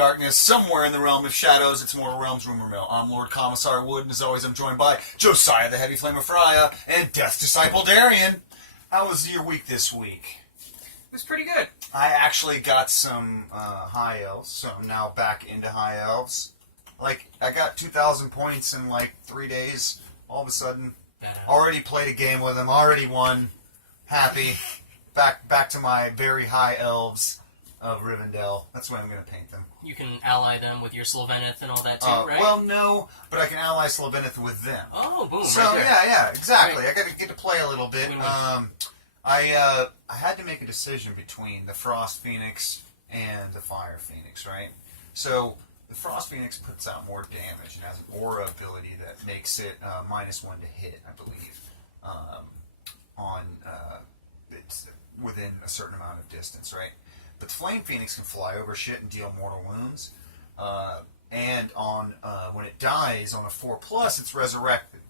darkness, somewhere in the realm of shadows, it's Mortal Realms Rumor Mill. I'm Lord Commissar Wood, and as always, I'm joined by Josiah the Heavy Flame of Freya and Death Disciple Darian. How was your week this week? It was pretty good. I actually got some High Elves, so I'm now back into High Elves. Like, I got 2,000 points in like 3 days, all of a sudden. Already played a game with them, already won. Happy. Back to my very High Elves of Rivendell. That's the way I'm going to paint them. You can ally them with your Sylvaneth and all that too, right? Well, no, but I can ally Sylvaneth with them. Oh, boom! So right there. yeah, exactly. Right. I got to get to play a little bit. Win-win. I had to make a decision between the Frost Phoenix and the Fire Phoenix, right? So the Frost Phoenix puts out more damage and has an aura ability that makes it -1 to hit, I believe, it's within a certain amount of distance, right? But the Flame Phoenix can fly over shit and deal mortal wounds. And on when it dies on a 4+, it's resurrected.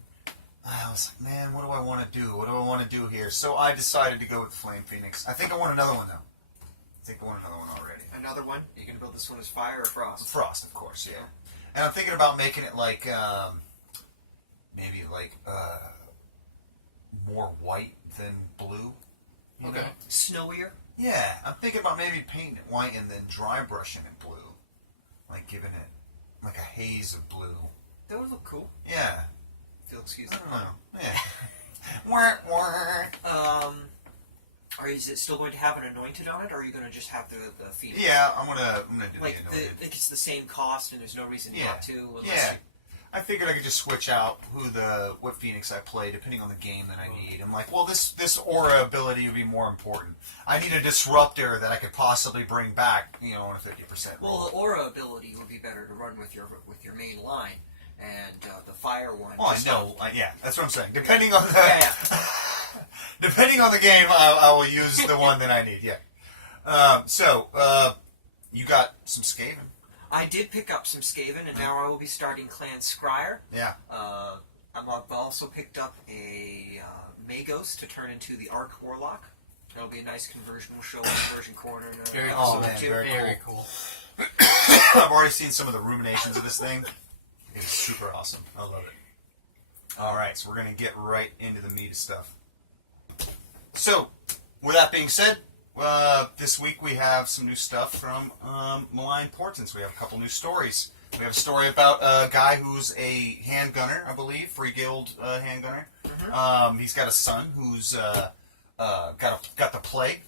I was like, man, what do I want to do? What do I want to do here? So I decided to go with the Flame Phoenix. I think I want another one, though. I think I want another one already. Another one? Are you going to build this one as fire or frost? Frost, of course, yeah. And I'm thinking about making it like, maybe like more white than blue. You know? Snowier? Yeah, I'm thinking about maybe painting it white and then dry brushing it blue. Like giving it like a haze of blue. That would look cool. Yeah. If you'll excuse I me. don't know. Yeah. Is it still going to have an anointed on it, or are you going to just have the Phoenix? Yeah, I'm gonna do like the anointed. it's the same cost, and there's no reason not to. Yeah. I figured I could just switch out what Phoenix I play depending on the game that I need. I'm like, well, this aura ability would be more important. I need a disruptor that I could possibly bring back, on a 50% roll. Well, the aura ability would be better to run with your main line, and the fire one. Well, I know. Yeah, that's what I'm saying. Depending on depending on the game, I will use the one that I need. Yeah. So you got some Skaven. I did pick up some Skaven, and now I will be starting Clan Scryer. Yeah. I've also picked up a Magos to turn into the Arc Warlock. That'll be a nice conversion. We'll show in the conversion corner. Very cool. I've already seen some of the ruminations of this thing. It's super awesome. I love it. All right, so we're going to get right into the meat of stuff. So, with that being said, this week we have some new stuff from Malign Portents. We have a couple new stories. We have a story about a guy who's a handgunner, I believe, Free Guild handgunner. Mm-hmm. He's got a son who's got the plague,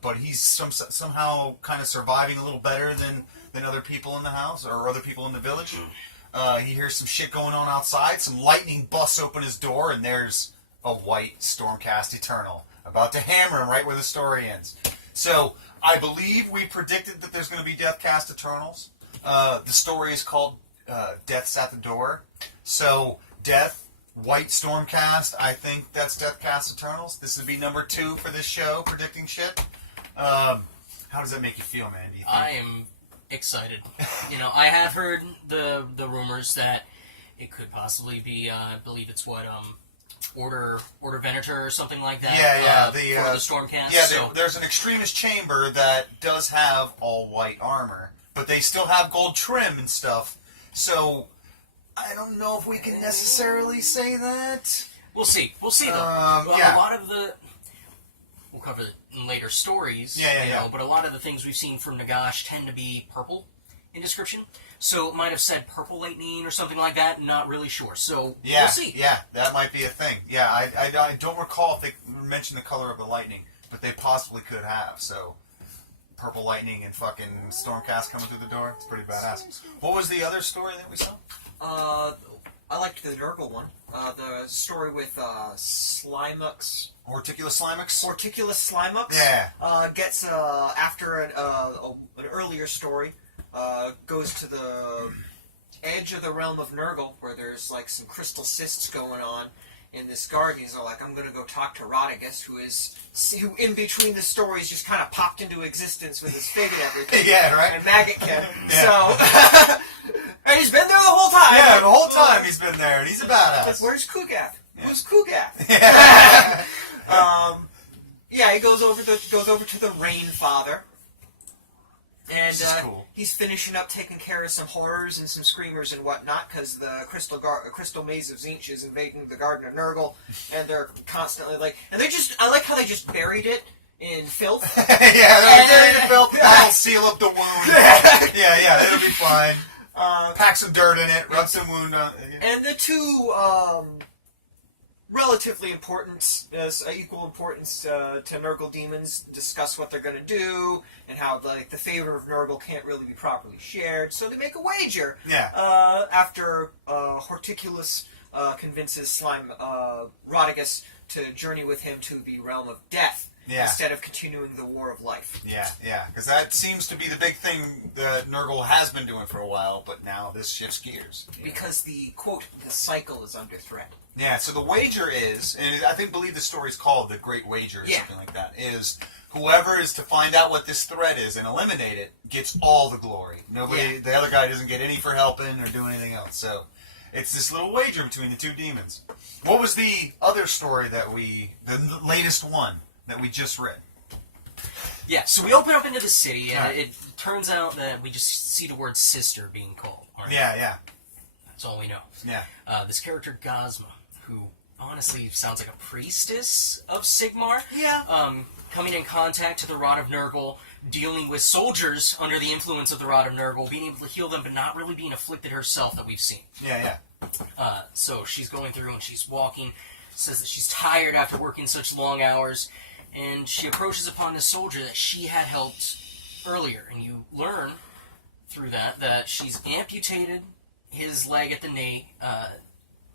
but he's somehow kind of surviving a little better than other people in the house or other people in the village. He hears some shit going on outside. Some lightning busts open his door, and there's a white Stormcast Eternal about to hammer him right where the story ends. So, I believe we predicted that there's going to be Deathcast Eternals. The story is called Death's at the Door. So, Death, White Stormcast, I think that's Deathcast Eternals. This would be number 2 for this show, predicting shit. How does that make you feel, man? Do you think? I am excited. I have heard the rumors that it could possibly be, I believe it's Order Venator or something like that. Yeah, for the Stormcast. Yeah, there's an Extremist Chamber that does have all white armor, but they still have gold trim and stuff. So I don't know if we can necessarily say that. We'll see. We'll see though. Yeah. A lot of we'll cover it in later stories. Yeah. But a lot of the things we've seen from Nagash tend to be purple in description. So it might have said Purple Lightning or something like that. Not really sure. So we'll see. Yeah, that might be a thing. Yeah, I don't recall if they mentioned the color of the lightning, but they possibly could have. So Purple Lightning and fucking Stormcast coming through the door. It's pretty badass. What was the other story that we saw? I liked the Nurgle one. The story with Slimux. Horticulus Slimux? Horticulus Slimux. Yeah. Gets, after an earlier story, goes to the edge of the realm of Nurgle, where there's like some crystal cysts going on in this garden. He's like, I'm going to go talk to Rodriguez, who in between the stories just kind of popped into existence with his fig and everything. Yeah, right? And Maggot Kid. So, and he's been there the whole time. Yeah, the whole time he's been there, and he's a badass. Like, where's Kugath? Yeah. Who's Kugath? Yeah. Yeah, he goes over to the Rain Father. And This is cool. he's finishing up taking care of some horrors and some screamers and whatnot because the crystal maze of Zinch is invading the Garden of Nurgle, and they're constantly like, and I like how they just buried it in filth. Yeah, they're in filth. That'll seal up the wound. yeah, it'll be fine. Pack some dirt in it, rub some wound on it. And the two relatively important, equal importance to Nurgle demons discuss what they're going to do and how the favor of Nurgle can't really be properly shared. So they make a wager. Yeah. After Horticulus convinces Slime Rodigus to journey with him to the realm of death. Yeah. Instead of continuing the War of Life. Yeah, because that seems to be the big thing that Nurgle has been doing for a while, but now this shifts gears. Because the, quote, the cycle is under threat. Yeah, so the wager is, and I believe the story's called The Great Wager or something like that, is whoever is to find out what this threat is and eliminate it gets all the glory. The other guy doesn't get any for helping or doing anything else, so it's this little wager between the two demons. What was the other story the latest one that we just read? Yeah, so we open up into the city, and it turns out that we just see the word sister being called. Right? Yeah. That's all we know. Yeah. This character, Gozma, who honestly sounds like a priestess of Sigmar. Yeah. Coming in contact to the Rod of Nurgle, dealing with soldiers under the influence of the Rod of Nurgle, being able to heal them, but not really being afflicted herself that we've seen. Yeah. So she's going through and she's walking, says that she's tired after working such long hours, and she approaches upon this soldier that she had helped earlier, and you learn through that she's amputated his leg at the knee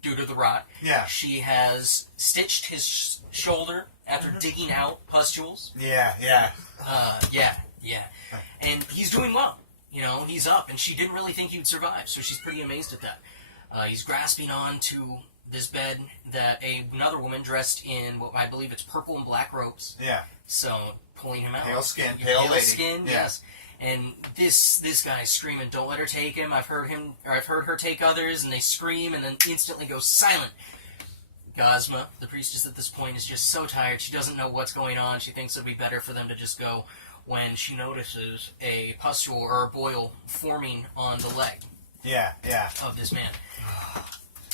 due to the rot. Yeah. She has stitched his shoulder after digging out pustules. Yeah. And he's doing well. You know, he's up, and she didn't really think he would survive, so she's pretty amazed at that. He's grasping on to this bed that another woman dressed in what I believe it's purple and black robes. Yeah. So pulling him out. Pale skin, pale lady. Skin, yeah. yes. And this guy's screaming, "Don't let her take him." I've heard her take others, and they scream and then instantly go silent. Gozma, the priestess at this point, is just so tired. She doesn't know what's going on. She thinks it'd be better for them to just go when she notices a pustule or a boil forming on the leg. Yeah. Of this man.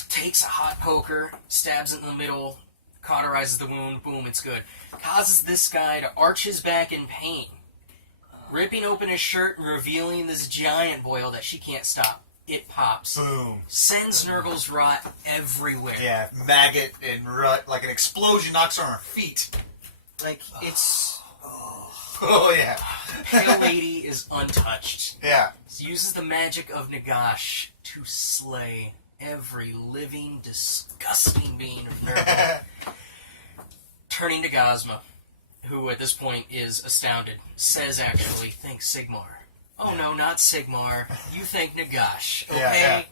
Takes a hot poker, stabs it in the middle, cauterizes the wound, boom, it's good. Causes this guy to arch his back in pain, ripping open his shirt and revealing this giant boil that she can't stop. It pops. Boom. Sends Nurgle's rot everywhere. Yeah, maggot and rut, like an explosion knocks her on her feet. It's... Oh, yeah. Pale Lady is untouched. Yeah. She uses the magic of Nagash to slay every living, disgusting being of Nurgle. Turning to Gozma, who at this point is astounded, says actually, "Thank Sigmar." "Oh no, not Sigmar. You thank Nagash, okay?" Yeah.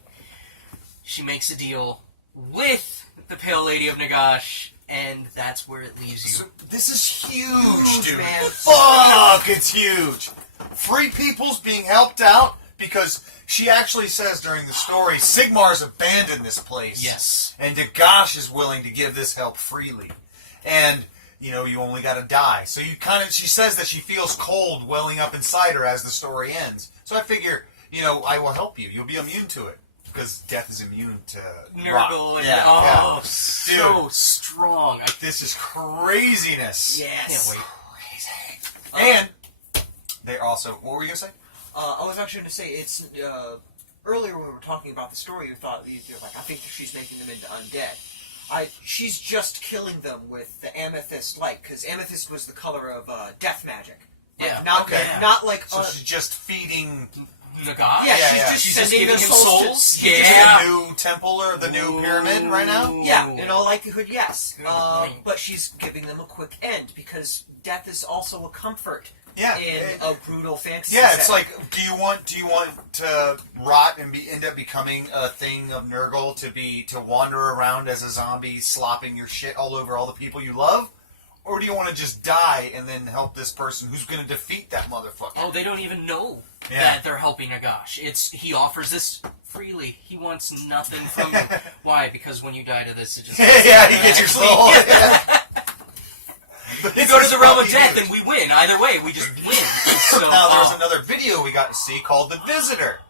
She makes a deal with the Pale Lady of Nagash, and that's where it leaves you. So this is huge, dude. Man. Fuck, it's huge. Free people's being helped out because she actually says during the story, Sigmar's abandoned this place. Yes. And Nagash is willing to give this help freely. And, you only gotta die. So she says that she feels cold welling up inside her as the story ends. So I figure, I will help you. You'll be immune to it. Because death is immune to Nurgle rot. and so Dude, strong. this is craziness. Yes. Can't wait. And they also, what were you gonna say? I was actually going to say, it's... earlier when we were talking about the story, you thought, I think she's making them into undead. She's just killing them with the amethyst light, because amethyst was the color of death magic. Yeah. Not like... So she's just feeding... Nagash? Yeah, she's just sending giving the him souls. souls. the new temple or the new pyramid right now? Yeah, in all likelihood, yes. Good point. But she's giving them a quick end, because death is also a comfort. Yeah, In a brutal fantasy yeah. It's setting. like, do you want to rot and end up becoming a thing of Nurgle to wander around as a zombie, slopping your shit all over all the people you love, or do you want to just die and then help this person who's going to defeat that motherfucker? Oh, they don't even know that they're helping Nagash. He offers this freely. He wants nothing from you. Why? Because when you die to this, it just yeah, you get your soul. You go to the realm of death and we win. Either way, we just win. now there's another video we got to see called The Visitor.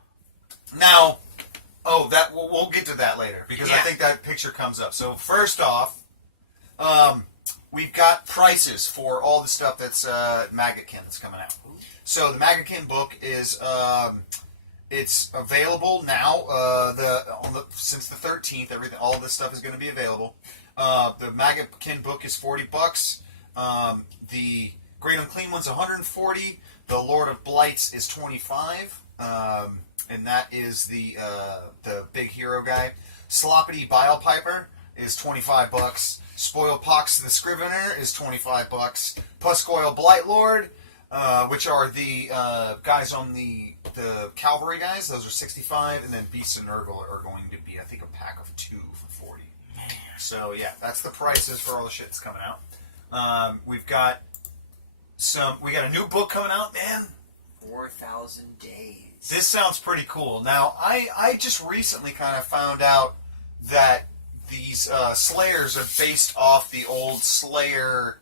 Now, we'll get to that later because I think that picture comes up. So first off, we've got prices for all the stuff that's Maggotkin that's coming out. So the Maggotkin book is it's available now. Since the 13th, all this stuff is going to be available. The Maggotkin book is $40. The Great Unclean one's $140. The Lord of Blights is $25. And that is the big hero guy. Sloppity Bilepiper is $25. Spoilpox the Scrivener is $25. Puscoil Blightlord, which are the guys on the cavalry guys, those are $65, and then Beasts of Nurgle are going to be, I think, a pack of 2 for $40. So yeah, that's the prices for all the shit that's coming out. We got a new book coming out, man. 4,000 days. This sounds pretty cool. Now, I just recently kind of found out that these Slayers are based off the old Slayer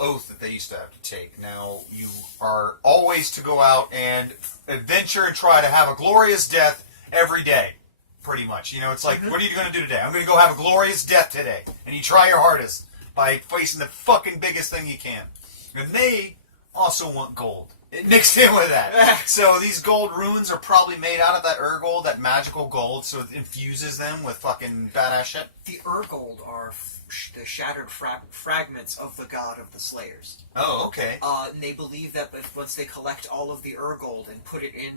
oath that they used to have to take. Now, you are always to go out and adventure and try to have a glorious death every day, pretty much. You know, it's like, what are you going to do today? I'm going to go have a glorious death today. And you try your hardest by facing the fucking biggest thing you can. And they also want gold. It mixed in with that. So these gold runes are probably made out of that Urgold, that magical gold, so it infuses them with fucking badass shit. The Urgold are the shattered fragments of the god of the Slayers. Oh, okay. And they believe that once they collect all of the Urgold and put it in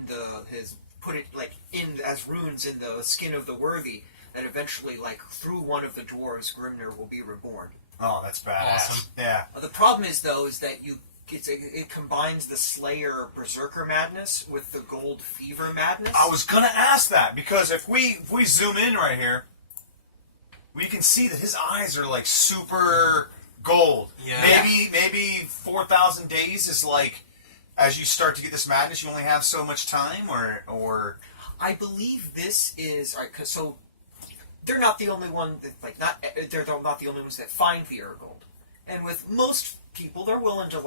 as runes in the skin of the worthy, that eventually, like, through one of the dwarves, Grimnir will be reborn. Oh, that's badass. Awesome. Yeah. The problem is, though, is that it combines the Slayer Berserker madness with the Gold Fever madness. I was gonna ask that because if we zoom in right here, we can see that his eyes are like super gold. Yeah. Maybe 4,000 days is like, as you start to get this madness, you only have so much time, or. I believe this is so they're not the only one that they're not the only ones that find the Urgold, and with most people, they're willing to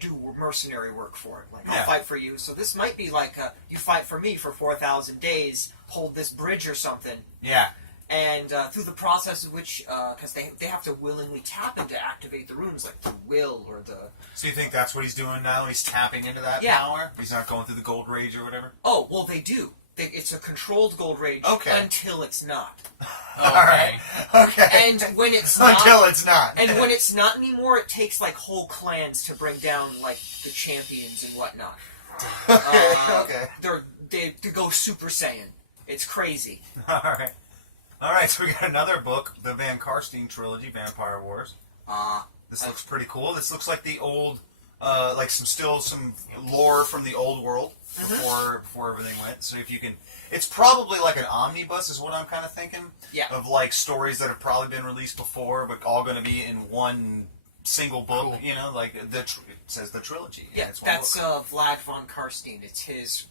do mercenary work for it. I'll fight for you. So this might be like you fight for me for 4,000 days, hold this bridge or something. Yeah. And through the process of which, because they have to willingly tap in to activate the runes, like the will or the. So you think that's what he's doing now? He's tapping into that power. He's not going through the gold rage or whatever. Oh well, they do. It's a controlled gold rage until it's not. All right. Okay. And when it's not, until it's not. And when it's not anymore, it takes whole clans to bring down the champions and whatnot. Okay. They go Super Saiyan. It's crazy. All right. So we got another book, the Van Karstein trilogy, Vampire Wars. This looks pretty cool. This looks like the old, some lore from the old world. Before everything went. So if you can, it's probably like an omnibus is what I'm kind of thinking. Yeah. Of stories that have probably been released before, but all going to be in one single book. Cool. You know, it says the trilogy. Yeah, that's Vlad von Karstein. It's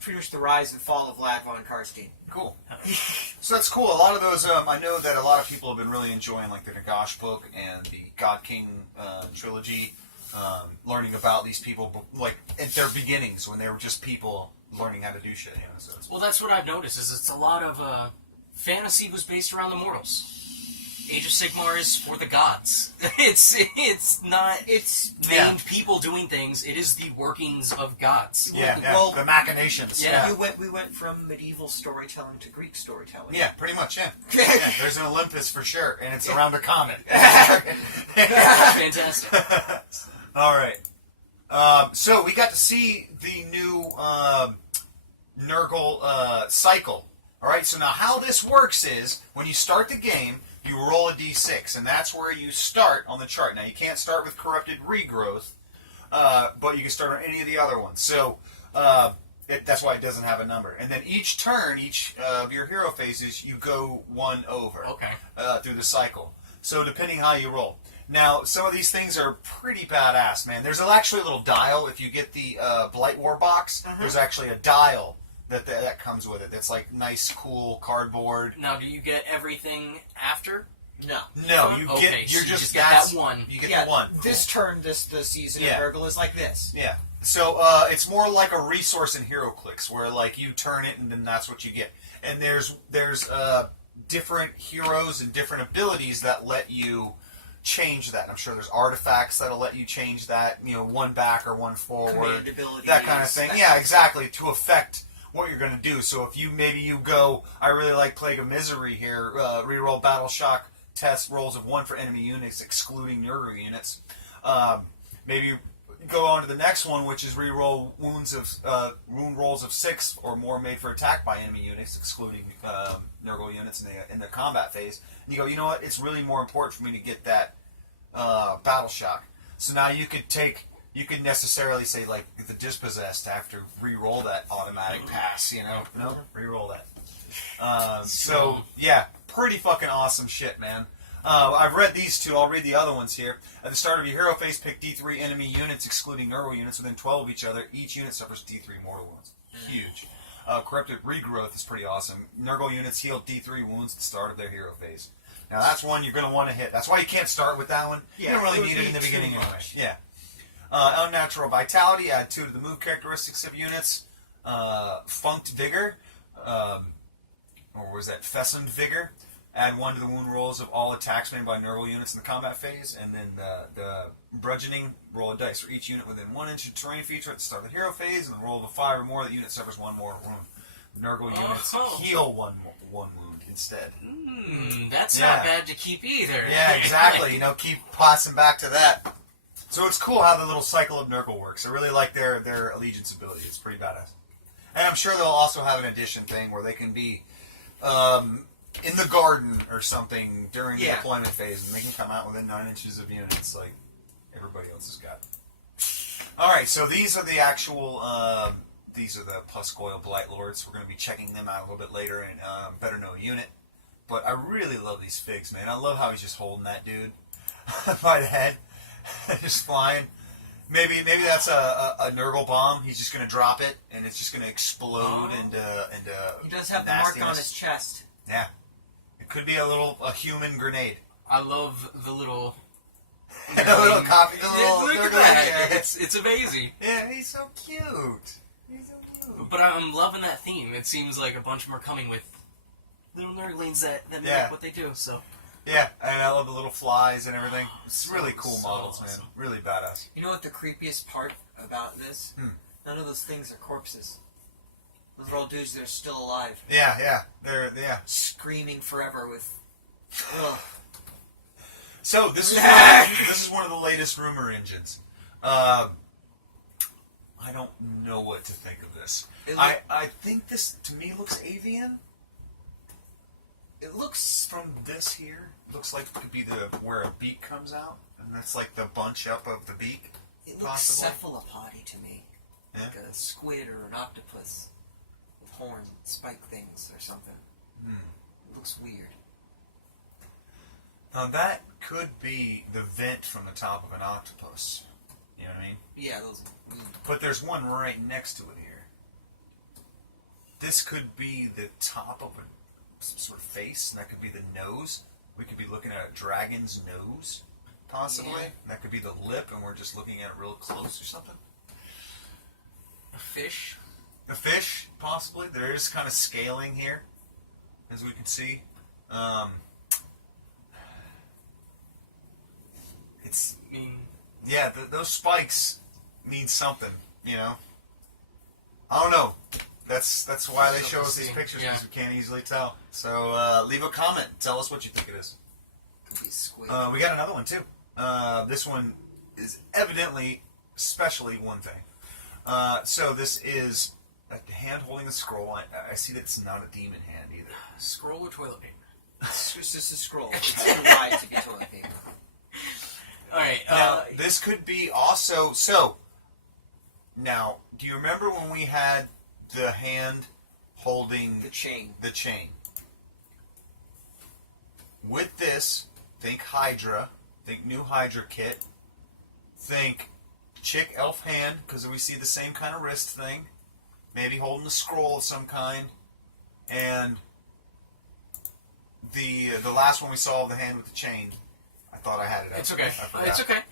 pretty much the rise and fall of Vlad von Karstein. Cool. So that's cool. A lot of those, I know that a lot of people have been really enjoying the Nagash book and the God King trilogy. Learning about these people, at their beginnings when they were just people learning how to do shit. So well, that's what I've noticed. Is it's a lot of fantasy was based around the mortals. Age of Sigmar is for the gods. It's not. It's named people doing things. It is the workings of gods. Well, the machinations. Yeah. We went from medieval storytelling to Greek storytelling. Yeah, pretty much. Yeah. There's an Olympus for sure, and it's around a comet. Fantastic. All right. So we got to see the new Nurgle cycle. All right. So now how this works is when you start the game, you roll a d6, and that's where you start on the chart. Now you can't start with corrupted regrowth, but you can start on any of the other ones. So that's why it doesn't have a number. And then each turn, each of your hero phases, you go one over. Okay. Through the cycle. So depending how you roll. Now, some of these things are pretty badass, man. There's actually a little dial. If you get the Blight War box, there's actually a dial that comes with it. That's nice, cool cardboard. Now, do you get everything after? No. No, you okay, get. You're so you just get that one. You get the one. This turn, the season of Nurgle is like this. Yeah. So it's more like a resource in HeroClix, where like you turn it and then that's what you get. And there's different heroes and different abilities that let you change that. I'm sure there's artifacts that'll let you change that. You know, one back or one forward, Command abilities, that kind of thing. Yeah, exactly, to affect what you're going to do. So if you go, I really like Plague of Misery here. Reroll Battle Shock test rolls of 1 for enemy units, excluding Nurgle units. Maybe go on to the next one, which is reroll wound rolls of 6 or more made for attack by enemy units, excluding Nurgle units in the combat phase. And you go, you know what? It's really more important for me to get that battle shock. So now you could necessarily say like the dispossessed have to re-roll that automatic pass. You know, no, re-roll that. So yeah, pretty fucking awesome shit, man. I've read these two. I'll read the other ones here. At the start of your hero phase, pick D3 enemy units, excluding Nurgle units, within 12 of each other. Each unit suffers D3 mortal wounds. Huge. Corrupted Regrowth is pretty awesome. Nurgle units heal D3 wounds at the start of their hero phase. Now that's one you're going to want to hit. That's why you can't start with that one. You don't really need it in the beginning anyway. Yeah. Unnatural Vitality, add 2 to the move characteristics of units. Funked Vigor, or was that Fessend Vigor? Add 1 to the wound rolls of all attacks made by Nurgle units in the combat phase. And then the Bludgeoning, roll a dice for each unit within 1 inch of terrain feature at the start of the hero phase. And the roll of a 5 or more, the unit suffers 1 more wound. Nurgle units heal one wound instead. That's not bad to keep either. Yeah, exactly. You know, keep passing back to that. So it's cool how the little cycle of Nurgle works. I really like their allegiance ability. It's pretty badass. And I'm sure they'll also have an addition thing where they can be in the garden or something during the deployment phase, and they can come out within 9 inches of units like everybody else has got. Alright, so these are the actual, these are the Puscoil Blight Lords. We're going to be checking them out a little bit later in Better Know Unit. But I really love these figs, man. I love how he's just holding that dude by the head, just flying. Maybe that's a Nurgle bomb. He's just going to drop it, and it's just going to explode into He does have the mark on his chest. Yeah. It could be a human grenade. I love the little... The little coffee. Look at that. It's amazing. Yeah, he's so cute. He's so cute. But I'm loving that theme. It seems like a bunch of them are coming with little Nurglings that make what they do, so... Yeah, and I love the little flies and everything. It's really cool models, awesome. man. Really badass. You know what the creepiest part about this? None of those things are corpses. Those are all dudes that are still alive. Yeah. They're screaming forever with... Ugh. So, this is one of the latest rumor engines. I don't know what to think of this. I think this, to me, looks avian. It looks, from this here, looks like it could be where a beak comes out. And that's like the bunch up of the beak. It looks cephalopody to me. Yeah? Like a squid or an octopus with horn, spike things or something. It looks weird. Now that could be the vent from the top of an octopus. You know what I mean? Yeah, those... But there's one right next to it here. This could be the top of some sort of face, and that could be the nose. We could be looking at a dragon's nose, possibly. Yeah. And that could be the lip, and we're just looking at it real close or something. A fish? A fish, possibly. There is kind of scaling here, as we can see. Yeah, those spikes mean something, you know. I don't know. That's why they show us these pictures, because we can't easily tell. So leave a comment. Tell us what you think it is. Could be squid. We got another one too. This one is evidently, especially one thing. So this is a hand holding a scroll. I see that it's not a demon hand either. Scroll or toilet paper? It's just a scroll. It's too wide to be toilet paper. Alright, now, this could be also... So, now, do you remember when we had the hand holding... The chain. The chain. With this, think Hydra. Think new Hydra kit. Think chick elf hand, because we see the same kind of wrist thing. Maybe holding a scroll of some kind. And the last one we saw of the hand with the chain... I thought I had it. It's okay. I forgot. It's okay.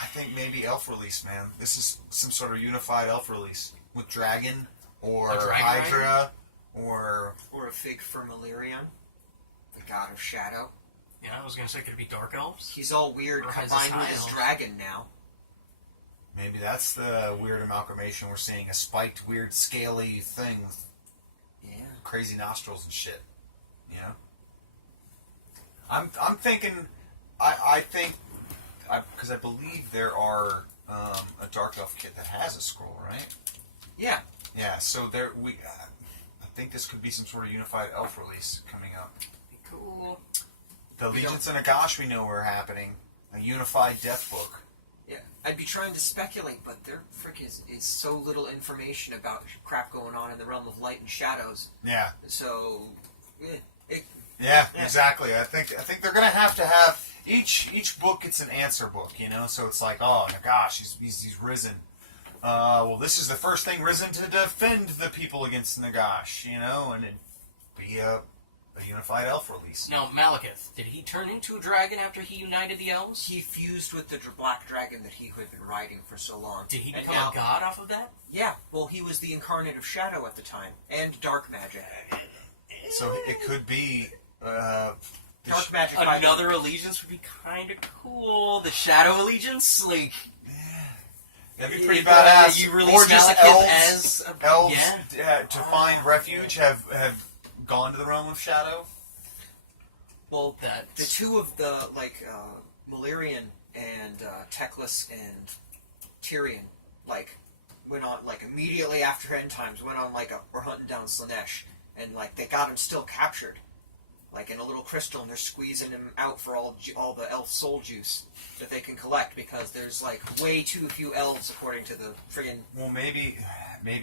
I think maybe elf release, man. This is some sort of unified elf release with dragon or A dragon Hydra or Or a fig for Malirion, the god of shadow. Yeah, I was gonna say, could it be dark elves? He's all weird Or has combined his with high his elves. dragon now. maybe that's the weird amalgamation we're seeing. A spiked, weird, scaly thing with Yeah. crazy nostrils and shit. You know? I'm thinking, I think, because I believe there are a Dark Elf kit that has a scroll, right? Yeah. Yeah, so I think this could be some sort of unified elf release coming up. Be cool. The Allegiance and Nagash we know are happening. A unified death book. Yeah. I'd be trying to speculate, but there is so little information about crap going on in the realm of light and shadows. Yeah. So, Yeah, Yeah. exactly. I think they're gonna have to have each book gets an answer book, you know. So it's like, oh Nagash, he's risen. Well, this is the first thing risen to defend the people against Nagash, you know, and it'd be a unified elf release. Now, Malekith, did he turn into a dragon after he united the elves? he fused with the black dragon that he had been riding for so long. Did he And become now- a god off of that? Yeah. Well, he was the incarnate of shadow at the time, and dark magic. So it could be Dark magic. by the- Another allegiance would be kind of cool. The Shadow Allegiance, like that'd be pretty yeah, badass. You release or just Malekith elves, as a, elves yeah. to find refuge have gone to the realm of shadow. Well, That the two of the Malirion and Teclis and Tyrion went on immediately after end times went on we're hunting down Slanesh, and they got him still captured in a little crystal, and they're squeezing him out for all the elf soul juice that they can collect, because there's way too few elves according to the friggin' Well, maybe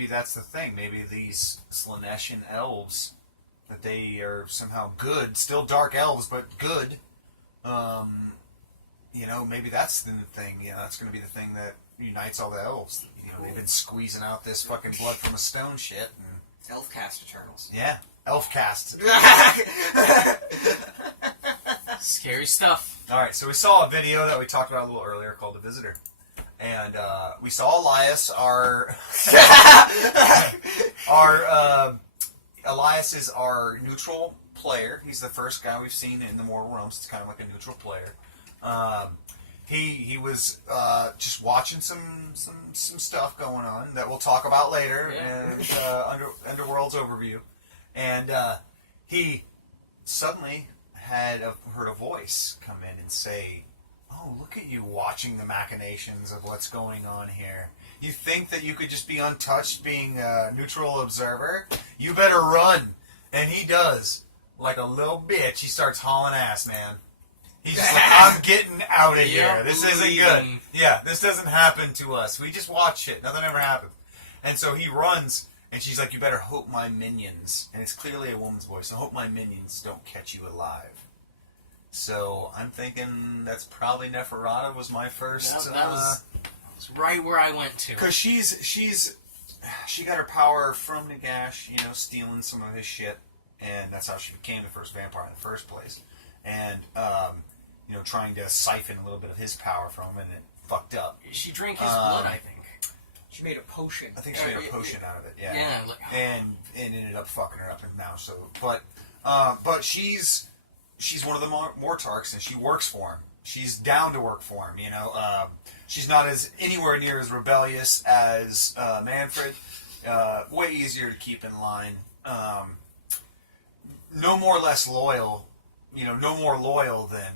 that's the thing. Maybe these Slaneshian elves, that they are somehow good, still dark elves, but good. You know, maybe that's the thing. You know, that's going to be the thing that unites all the elves. You know, they've been squeezing out this fucking blood from a stone shit. And, elf cast Eternals. yeah, elf cast. scary stuff. All right, so we saw a video that we talked about a little earlier called The Visitor. And we saw Elias, Elias is our neutral player. He's the first guy we've seen in the Mortal Realms. It's kind of like a neutral player. He was just watching some stuff going on that we'll talk about later, Yeah. and Underworld's overview. And he suddenly had heard a voice come in and say, "Oh, look at you watching the machinations of what's going on here. You think that you could just be untouched being a neutral observer? You better run." And he does. Like a little bitch, he starts hauling ass, man. He's just like, "I'm getting out of here. Yep, This isn't leaving." good. Yeah, this doesn't happen to us. We just watch shit. Nothing ever happens." And so he runs, and she's like, "You better hope my minions," and it's clearly a woman's voice, "so hope my minions don't catch you alive." So I'm thinking that's probably Neferata was my first. That was right where I went to. Because she got her power from Nagash, you know, stealing some of his shit, and that's how she became the first vampire in the first place. And you know, trying to siphon a little bit of his power from him, and it fucked up. She drank his blood, I think. She made a potion. I think she made a potion out of it. Yeah. Yeah, like, and ended up fucking her up, and now so. But she's one of the Mortarks, and she works for him. She's down to work for him. You know, she's not anywhere near as rebellious as Manfred. Way easier to keep in line. No more less loyal. You know, no more loyal than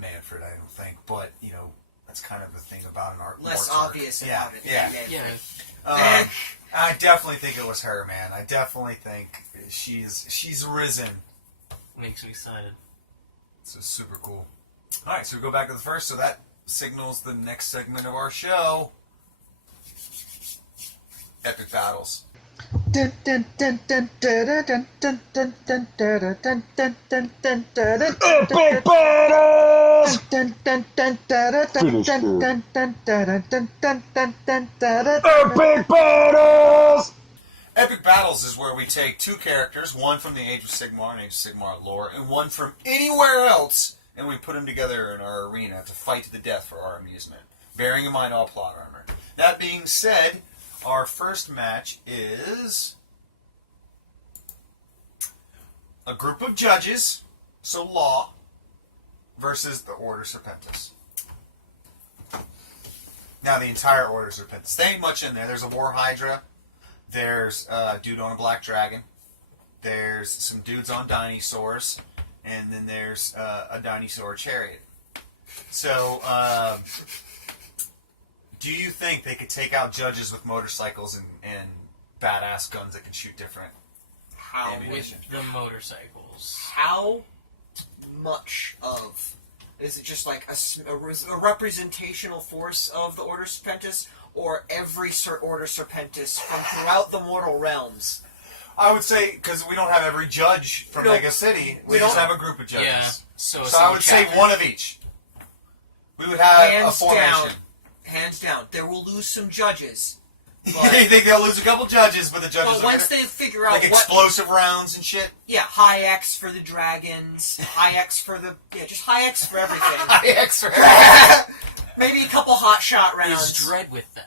Manfred, I don't think. But you know, that's kind of the thing about an art. Less Mortark. obvious Yeah, about it. yeah. yeah. I definitely think it was her, man. I definitely think she's risen. Makes me excited. So super cool. All right, so we go back to the first. So that signals the next segment of our show. Epic battles. Epic battles! Epic battles! Epic battles is where we take two characters, one from the Age of Sigmar and Age of Sigmar lore, and one from anywhere else, and we put them together in our arena to fight to the death for our amusement. bearing in mind all plot armor. That being said, our first match is a group of judges, so law, versus the Order Serpentis. Now, the entire Order Serpentis. There ain't much in there. There's a War Hydra. There's a dude on a black dragon. There's some dudes on dinosaurs. And then there's a dinosaur chariot. So, do you think they could take out judges with motorcycles and badass guns that can shoot different How ammunition? With the motorcycles. How much of is it just like a representational force of the Order Serpentis, or every Order Serpentis from throughout the mortal realms? I would say, because we don't have every judge from No, Mega City, we we just don't. have a group of judges. Yeah. So So I would say chapter. one of each. We would have a Hands formation. down. Hands down. There will lose some judges. You But, think they'll lose a couple judges, but the judges but are once gonna, they figure out like what... explosive rounds and shit. Yeah, high X for the dragons, high X for the... Yeah, just high X for everything. Extra. Maybe a couple hot shot rounds. Is Dread with them?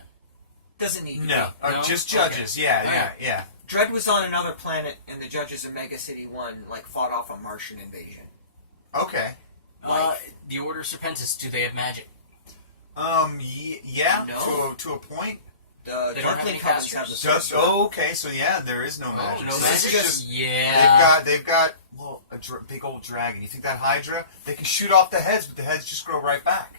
Doesn't need to No, be. No? just judges. Yeah, yeah, Alright. yeah. Dredd was on another planet, and the judges of Mega City 1 fought off a Martian invasion. Okay. The Order Serpentis, do they have magic? Yeah. No. To a point. The They don't have Darkling any Covenants have the casters? Just sorcerer. okay. So yeah, there is no magic. no So magic? this is just Yeah. they've got well big old dragon. You think that Hydra? They can shoot off the heads, but the heads just grow right back.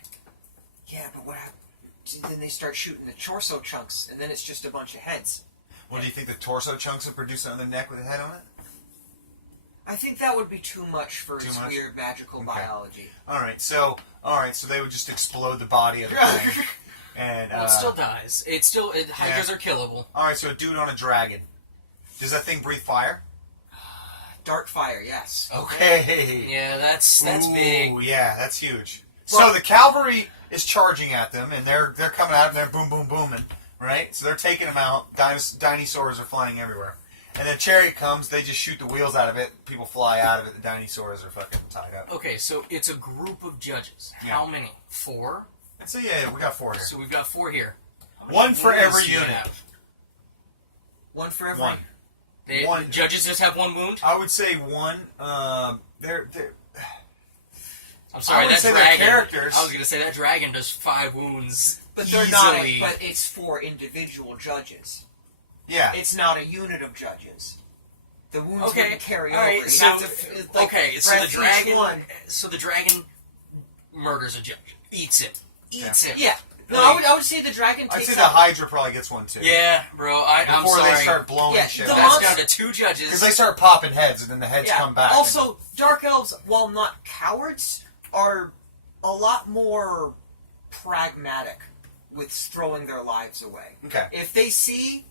Yeah, but what happens? Then they start shooting the torso chunks, and then it's just a bunch of heads. Well, do you think the torso chunks will produce another neck with a head on it? I think that would be too much for Too its much? weird magical Okay. biology. All right, so they would just explode the body of the thing, and Well, it still dies. Hydras are killable. all right, so a dude on a dragon. Does that thing breathe fire? Dark fire, yes. Okay. Yeah, that's Ooh, big. yeah, that's huge. Well- So the cavalry is charging at them, and they're coming at them. They're boom, boom, booming, right? So they're taking them out. Dinosaurs are flying everywhere. And then chariot comes. They just shoot the wheels out of it. People fly out of it. The dinosaurs are fucking tied up. Okay, so it's a group of judges. Yeah. How many? 4? So yeah, we got 4 here. So we've got 4 here. How many One for wounds every do you unit. have? One for every... One. The judges just have 1 wound? I would say one. They're I'm sorry, would that say they're dragon. characters. I was going to say that dragon does 5 wounds. But they're not... easily. But it's for individual judges. yeah. It's not a unit of judges. The wounds Okay, wouldn't carry all over. right. You So have to, okay, so the breath each dragon. one. So the dragon murders a judge, eats him, eats him. Yeah. No, Like- I would say the dragon I'd takes say the out... Hydra probably gets one too. Yeah, bro. I'm Before sorry. they start blowing Yeah, shit. the That's monster- down to 2 judges. Because they start popping heads, and then the heads Yeah. come back. Also, Dark Elves, while not cowards, are a lot more pragmatic with throwing their lives away. Okay. If they see,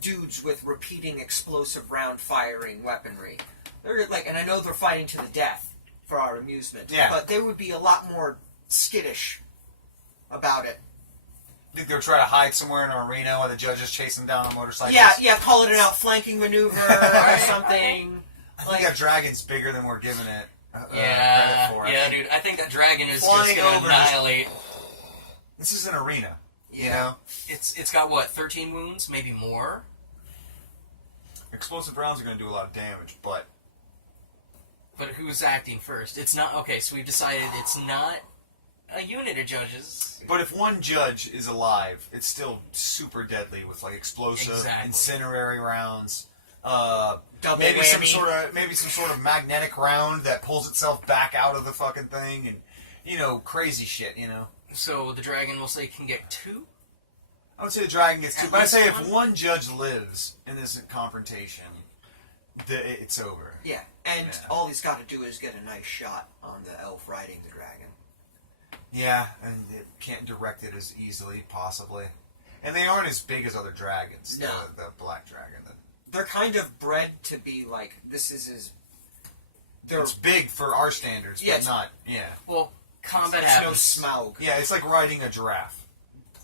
dudes with repeating explosive round firing weaponry, they're and I know they're fighting to the death for our amusement, Yeah. but they would be a lot more skittish about it. Think they'll try to hide somewhere in an arena while the judges chase them down on motorcycles? Yeah, call it an outflanking maneuver or something. I think that dragon's bigger than we're giving it yeah, credit for. I yeah, think dude. I think that dragon is Flying just gonna over just- annihilate. This is an arena. You Yeah. know? It's got what, 13 wounds, maybe more. Explosive rounds are going to do a lot of damage, but But who's acting first? It's not okay. So we've decided it's not a unit of judges. if one judge is alive, it's still super deadly with explosive, Exactly. incendiary rounds. Double Maybe whammy. some sort of magnetic round that pulls itself back out of the fucking thing, and crazy shit. So the dragon will say can get 2. I would say the dragon gets 2, At but I'd least say if one? one judge lives in this confrontation, it's over. Yeah, and Yeah. all he's got to do is get a nice shot on the elf riding the dragon. Yeah, and it can't direct it as easily, possibly. And they aren't as big as other dragons. No. The black dragon. They're kind of bred to be this is his... They're, It's big for our standards, Yeah, but it's- not. Yeah. Well, combat it's no happens. Smaug. Yeah, it's like riding a giraffe.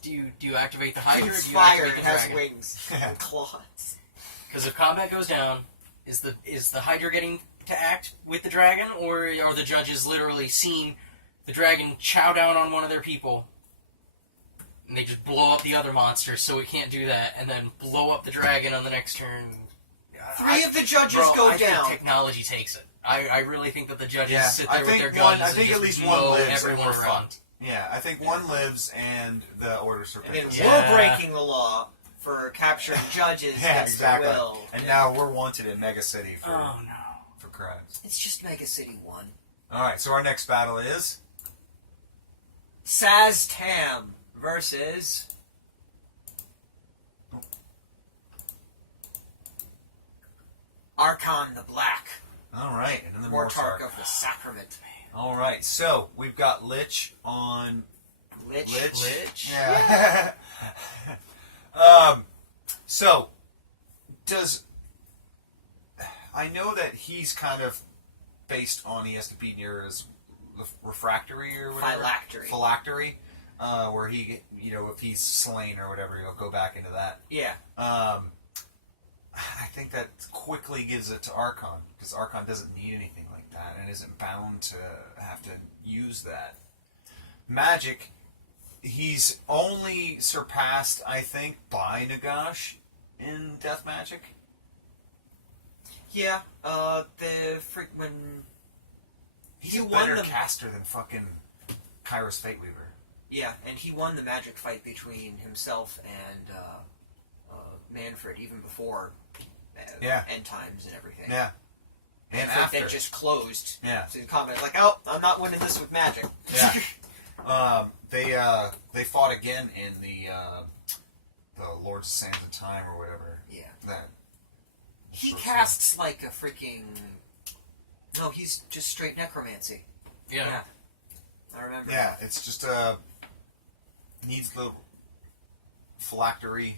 Do you activate the Hydra? Or It's do you fire activate and the has dragon? wings and claws. Because if combat goes down, is the Hydra getting to act with the dragon, or are the judges literally seeing the dragon chow down on one of their people and they just blow up the other monsters, so we can't do that, and then blow up the dragon on the next turn. Three of the judges Bro, go I down. think technology takes it. I really think that the judges Yeah, sit I there with think their one. guns I think and at just least one blow lives, and everyone we're around. fucked. Yeah, I think one lives, and the orders are And then picked. Yeah. we're breaking the law for capturing judges Yeah, against exactly. their will. And Yeah. now we're wanted in Mega City for Oh no. for crimes. It's just Mega City 1. All right, so our next battle is Saz-Tam versus Archon the Black, all right, and then the Mortarch Mortarch. of the Sacrament. All right, so we've got Lich on Lich. Lich? Yeah. So does I know that he's kind of based on he has to be near his refractory or whatever. Phylactery. Where he, if he's slain or whatever, he'll go back into that. Yeah. I think that quickly gives it to Archon, because Archon doesn't need anything like that and isn't bound to have to use that. Magic, he's only surpassed, I think, by Nagash in Death Magic. Yeah. When He's he a won better the caster than fucking Kairos Fateweaver. Yeah, and he won the magic fight between himself and Manfred even before end times and everything. Yeah. And Manfred after. that just closed. Yeah. So he commented like, "Oh, I'm not winning this with magic." Yeah. They fought again in the Lords of Sands of Time or whatever. Yeah. That. He casts like a freaking. No, he's just straight necromancy. Yeah. I remember. Yeah, it's just needs the phylactery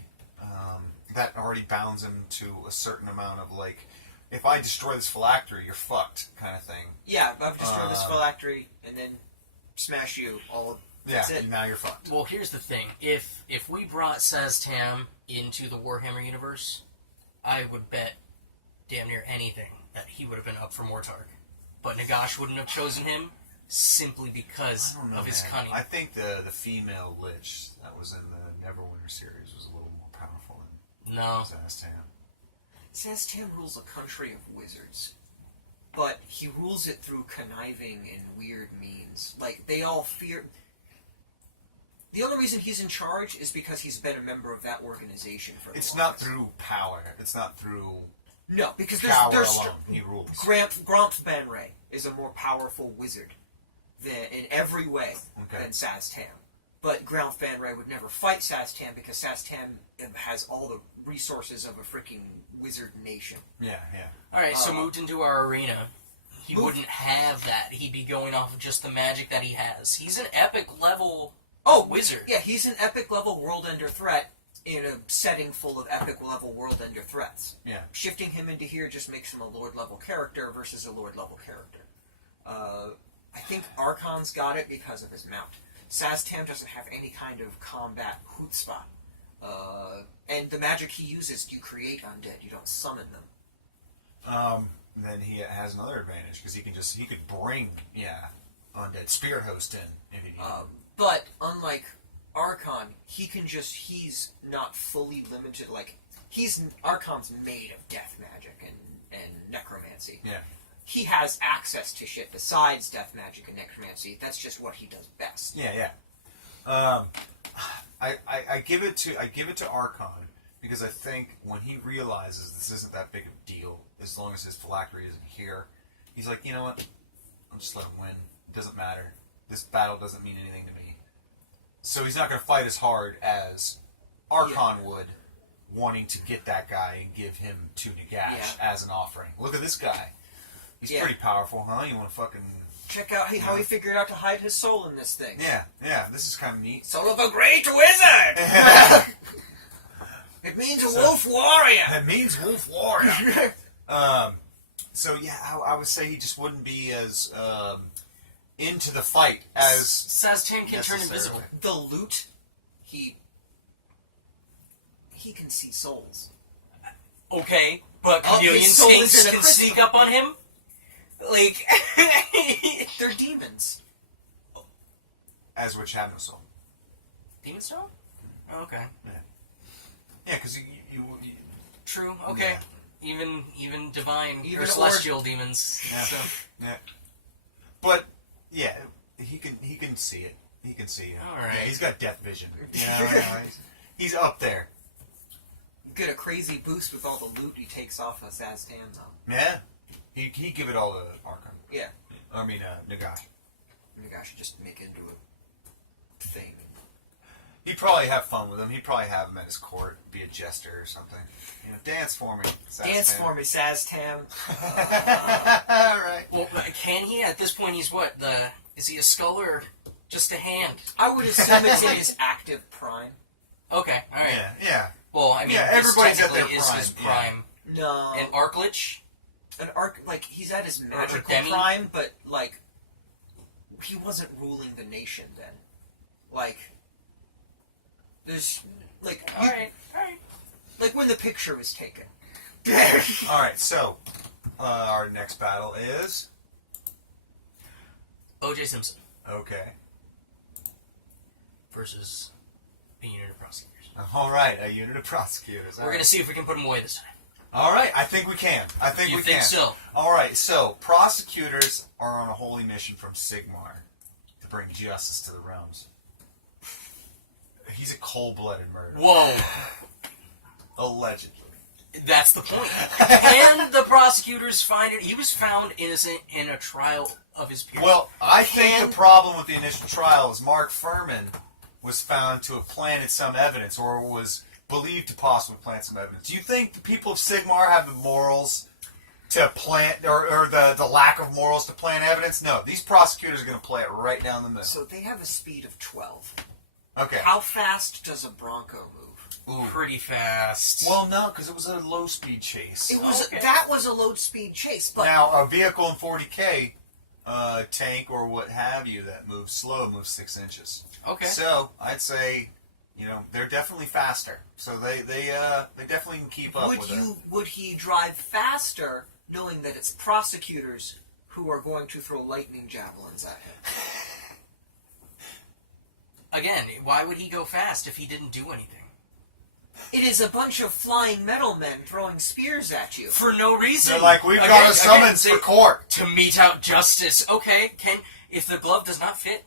that already bounds him to a certain amount of like, if I destroy this phylactery, you're fucked kind of thing. Yeah, I've destroyed this phylactery and then smash you. That's it. Now you're fucked. Well, here's the thing. If we brought Saz-Tam into the Warhammer universe, I would bet damn near anything that he would have been up for Mortarch. But Nagash wouldn't have chosen him simply because I don't know, of his man. cunning. I think the female Lich that was in the Neverwinter series was a little more powerful than No. Saz-Tam. Saz-Tam rules a country of wizards, but he rules it through conniving and weird means. Like, they all fear... The only reason he's in charge is because he's been a member of that organization for the It's longest. not through power. It's not through No, because power there's alone. He rules. Gromp Banray is a more powerful wizard in every way than Saz-Tam. But Gromp Banray would never fight Saz-Tam because Saz-Tam has all the resources of a freaking wizard nation. Yeah, yeah. Alright, so moved into our arena. He wouldn't have that. He'd be going off of just the magic that he has. He's an epic level wizard. Yeah, he's an epic level world ender threat in a setting full of epic level world ender threats. Yeah. Shifting him into here just makes him a lord level character versus a lord level character. I think Archon's got it because of his mount. Saz-Tam doesn't have any kind of combat chutzpah. And the magic he uses, you create undead, you don't summon them. Then he has another advantage because he could bring undead spirit host in if he needed. But unlike Archon, he's not fully limited. Like, Archon's made of death magic and necromancy. Yeah. He has access to shit besides death magic and necromancy. That's just what he does best. Yeah. I give it to Archon because I think when he realizes this isn't that big of a deal, as long as his phylactery isn't here, he's like, you know what? I'll just let him win. It doesn't matter. This battle doesn't mean anything to me. So he's not going to fight as hard as Archon would, wanting to get that guy and give him to Nagash as an offering. Look at this guy. He's pretty powerful, huh? You want to fucking... Check out how he figured out to hide his soul in this thing. Yeah. This is kind of neat. Soul of a great wizard! It means a wolf warrior! That means wolf warrior. So yeah, I would say he just wouldn't be as into the fight as Saz-Tam can turn invisible. The loot, he can see souls. Okay, but chameleon his soul is skinks in a can crystal. sneak up on him? Like... They're demons. as which have no soul. Demon Stone? Okay. Yeah, because you True. Okay. Yeah. Even divine Even or celestial demons. Yeah. So. Yeah. But yeah, he can see it. He can see it. All right. Yeah, he's got depth vision. You know, he's up there. Get a crazy boost with all the loot he takes off of Zaztan, though. Yeah. He give it all to Arkham. Yeah. I mean, Nagai. Maybe I should just make it into a thing. He'd probably have fun with him. He'd probably have him at his court, be a jester or something. You know, dance for me. Dance for me, Zaztan. All right. Well, can he? At this point, he's what? Is he a skull or just a hand? I would assume it's in his active prime. Okay, all right. Yeah. Well, I mean, Yeah, this everybody's at their technically is prime, his yeah. prime. No. And Arklich? He's at his magical Demi? prime, but, he wasn't ruling the nation then. There's, All right. when the picture was taken. All right. So, our next battle is O.J. Simpson okay. versus a unit of prosecutors. All right, a unit of prosecutors. We're going to see if we can put him away this time. All right, I think we can. You we think can. so? All right, so prosecutors are on a holy mission from Sigmar to bring justice to the realms. He's a cold-blooded murderer. Whoa. Allegedly. That's the point. Can the prosecutors find it? He was found innocent in a trial of his peers. Well, I think the problem with the initial trial is Mark Furman was found to have planted some evidence, or was believed to possibly plant some evidence. Do you think the people of Sigmar have the morals to plant, or the lack of morals to plant evidence? No, these prosecutors are going to play it right down the middle. So they have a speed of 12. Okay. How fast does a Bronco move? Ooh. Pretty fast. Well, no, because it was a low-speed chase. That was a low speed chase, but Now, a vehicle in 40K, tank or what have you that moves slow moves 6 inches. Okay. So, I'd say, they're definitely faster. So they definitely can keep up with it. would he drive faster knowing that it's prosecutors who are going to throw lightning javelins at him? Again, why would he go fast if he didn't do anything? It is a bunch of flying metal men throwing spears at you. For no reason. They're like, we've got a summons for court. To mete out justice. Okay, if the glove does not fit...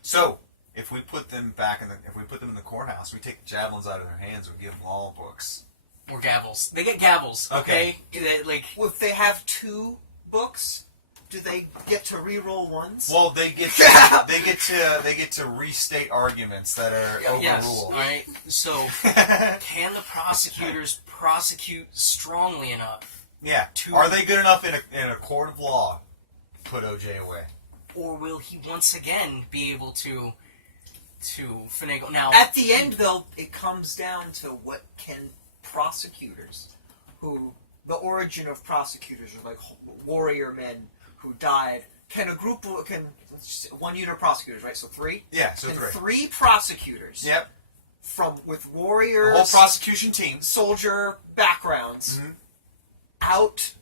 So, if we put them in the courthouse, we take the javelins out of their hands, we give them law books. Or gavels. They get gavels, okay? If they have 2 books, do they get to re-roll ones? Well, they get to restate arguments that are overruled. Yes, all right. So, can the prosecutors prosecute strongly enough? Yeah. Are they good enough in a court of law to put OJ away? Or will he once again be able to finagle? Now, At the end, though, it comes down to what can prosecutors, the origin of prosecutors are like warrior men who died. Can one unit of prosecutors, right? So 3? Yeah, so can 3. 3 prosecutors. Yep. With warriors, The whole prosecution team. soldier backgrounds, out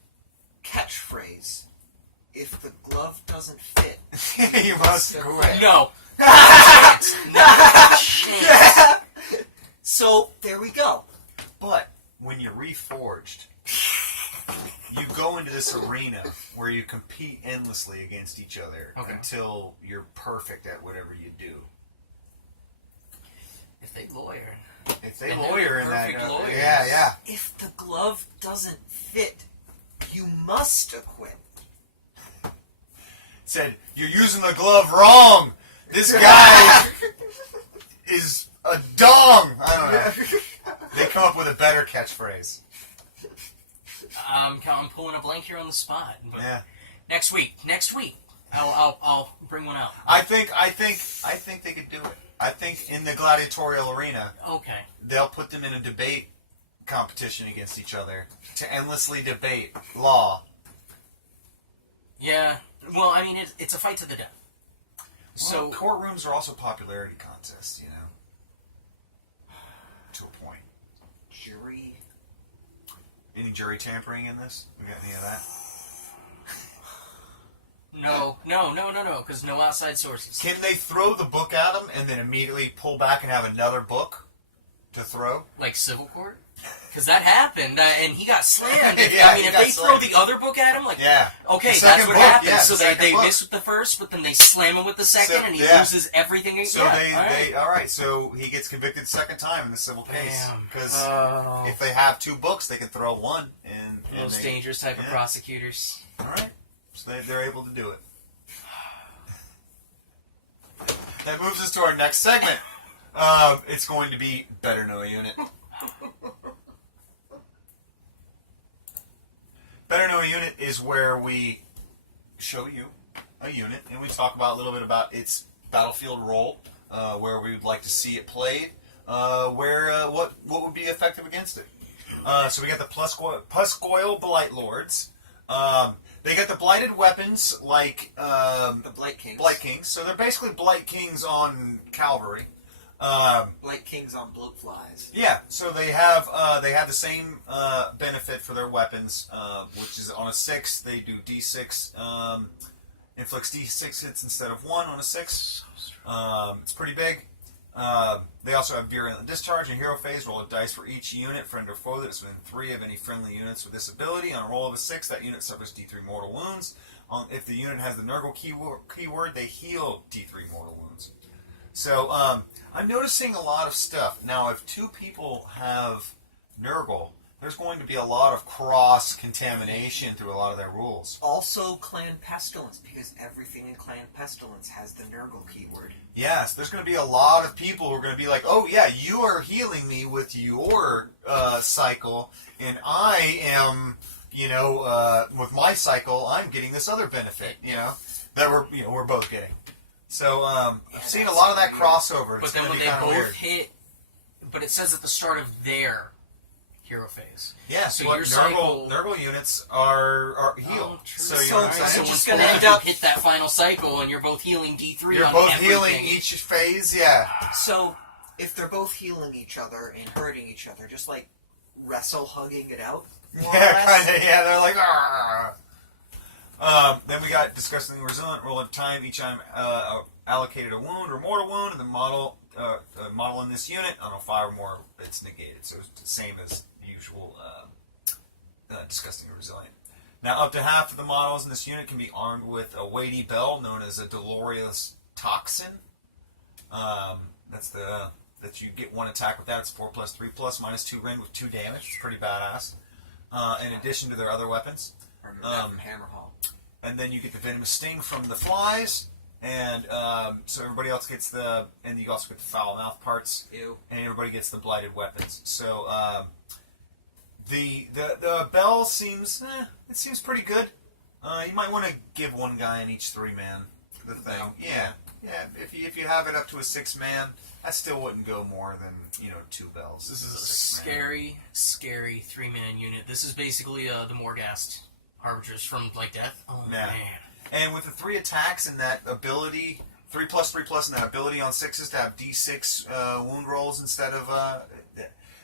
catchphrase. If the glove doesn't fit, You must quit. no. Not a chance. So there we go. But when you're reforged, you go into this arena where you compete endlessly against each other until you're perfect at whatever you do. If they lawyer. If they And lawyer they're in that, perfect lawyers. yeah. If the glove doesn't fit, you must acquit. Said, you're using the glove wrong. This guy is a dong. I don't know. They come up with a better catchphrase. I'm pulling a blank here on the spot. But Yeah. Next week, I'll bring one out. I think they could do it. I think in the gladiatorial arena, Okay. they'll put them in a debate competition against each other to endlessly debate law. Yeah. Well, I mean, it's a fight to the death. So Well, courtrooms are also popularity contests, to a point. Jury. Any jury tampering in this? We got any of that? no, because no outside sources. Can they throw the book at them and then immediately pull back and have another book? to throw. Like Civil Court? Because that happened, and he got slammed. Yeah, I mean, he if got they throw slammed. the other book at him, like, Yeah. okay, The that's second what book, happens. yeah, So the they second book. miss with the first, but then they slam him with the second, So, and he yeah. loses everything. So yeah, all right. So he gets convicted second time in the civil case Damn. because Oh. if they have 2 books, they can throw one. And Most they, dangerous type of yeah. prosecutors. All right. So they're able to do it. That moves us to our next segment. It's going to be Better Know a Unit. Better Know a Unit is where we show you a unit and we talk about a little bit about its battlefield role, where we would like to see it played, what would be effective against it. So we got the Puscoil Blight Lords. They got the blighted weapons like The Blight Kings. Blight Kings. So they're basically Blight Kings on cavalry. Blight Kings on bloatflies. Yeah, so they have the same benefit for their weapons, which is on a 6 they do D6, inflicts D6 hits instead of 1 on a 6. It's pretty big. They also have Virulent Discharge. In Hero Phase, roll a dice for each unit, friend or foe, that is within 3 of any friendly units with this ability. On a roll of a 6, that unit suffers D3 mortal wounds. If the unit has the Nurgle keyword, they heal D3 mortal wounds. So, I'm noticing a lot of stuff. Now, if 2 people have Nurgle, there's going to be a lot of cross-contamination through a lot of their rules. Also Clan Pestilence, because everything in Clan Pestilence has the Nurgle keyword. Yes, there's going to be a lot of people who are going to be like, oh yeah, you are healing me with your cycle, and I am, with my cycle, I'm getting this other benefit, that we're both getting. So I've seen a lot of that crossover. But then when they both hit, but it says at the start of their hero phase. Yeah, so but your cycle... Nurgle units are healed. Oh, true. So So- you know what I'm so saying? just once gonna both end of you up- hit that final cycle, and you're both healing D3 You're on both everything. healing each phase, yeah. So, if they're both healing each other and hurting each other, just like wrestle hugging it out, more or Yeah, less. kind of. Yeah, they're like, then we got Disgustingly Resilient. Roll of time. Each time allocated a wound or mortal wound, and the model in this unit on a 5 or more, it's negated. So it's the same as the usual Disgustingly Resilient. Now, up to half of the models in this unit can be armed with a weighty bell known as a Dolorous Toxin. That you get 1 attack with that. It's 4 plus 3 plus minus 2 rend with 2 damage. It's pretty badass. In addition to their other weapons. Remember that from Hammerhall. And then you get the Venomous Sting from the flies. And so everybody else gets and you also get the foul mouth parts. Ew. And everybody gets the blighted weapons. So the bell seems it seems pretty good. You might want to give 1 guy in each 3-man the thing. Bell. Yeah. If you have it up to a 6-man, I still wouldn't go more than 2 bells. This is a 6-man. Scary 3-man unit. This is basically the Morghast Harbingers from Like Death. Oh Yeah. man. And with the 3 attacks and that ability, 3 plus 3 plus, and that ability on 6s to have D6 wound rolls instead of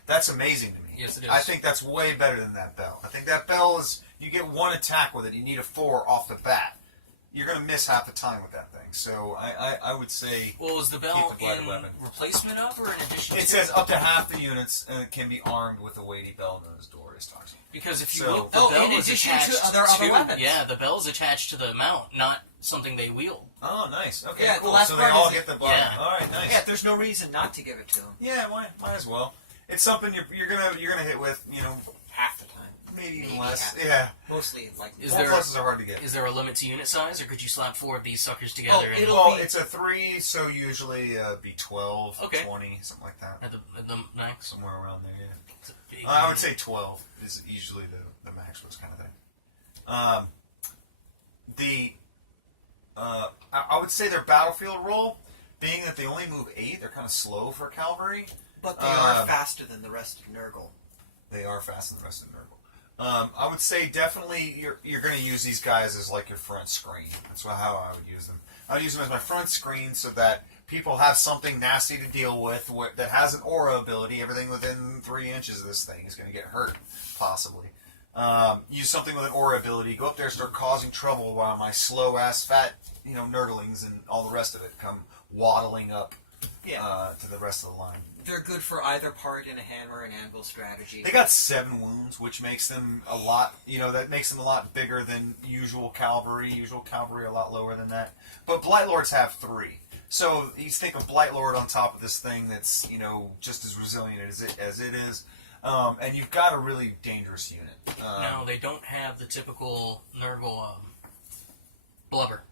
that's amazing to me. Yes, it is. I think that's way better than that bell. I think that bell is you get 1 attack with it. You need a 4 off the bat. You're going to miss half the time with that thing. So I would say. Well, is the bell Keep the blighted in weapon. replacement of or in addition? It to? says up to half the units can be armed with a weighty bell known as Dolorous Toxin. Because if you So- look, the Oh, bell in is addition to attached other weapons. Yeah, the bell is attached to the mount, not something they wield. Oh, nice. Okay, Yeah, cool. the last So they part all is get the it- blight. Yeah. All right, nice. Yeah, there's no reason not to give it to them. Yeah, might as well. It's something you're gonna hit with, Half the time. maybe even Maybe less. half. Yeah, Mostly like Is 4 there- pluses are hard to get. Is there a limit to unit size, or could you slap 4 of these suckers together? and it'll- Well, be- it's a 3, so usually be 12, Okay. 20, something like that. at the max. Somewhere around there. Yeah. It's a big I would unit. say 12 is usually the max for this kind of thing. I would say their battlefield role, being that they only move 8, they're kind of slow for cavalry. But they are faster than the rest of Nurgle. They are faster than the rest of Nurgle. I would say definitely you're going to use these guys as like your front screen. That's how I would use them. I would use them as my front screen so that people have something nasty to deal with that has an aura ability. Everything within 3 inches of this thing is going to get hurt, possibly. Use something with an aura ability. Go up there and start causing trouble while my slow-ass fat, Nurglings and all the rest of it come waddling up to the rest of the line. They're good for either part in a hammer and anvil strategy. They got 7 wounds, which makes them a lot, that makes them a lot bigger than usual cavalry. Usual cavalry are a lot lower than that. But Blightlords have 3. So you think of Blightlord on top of this thing that's, just as resilient as it is. And you've got a really dangerous unit. No, they don't have the typical Nurgle blubber.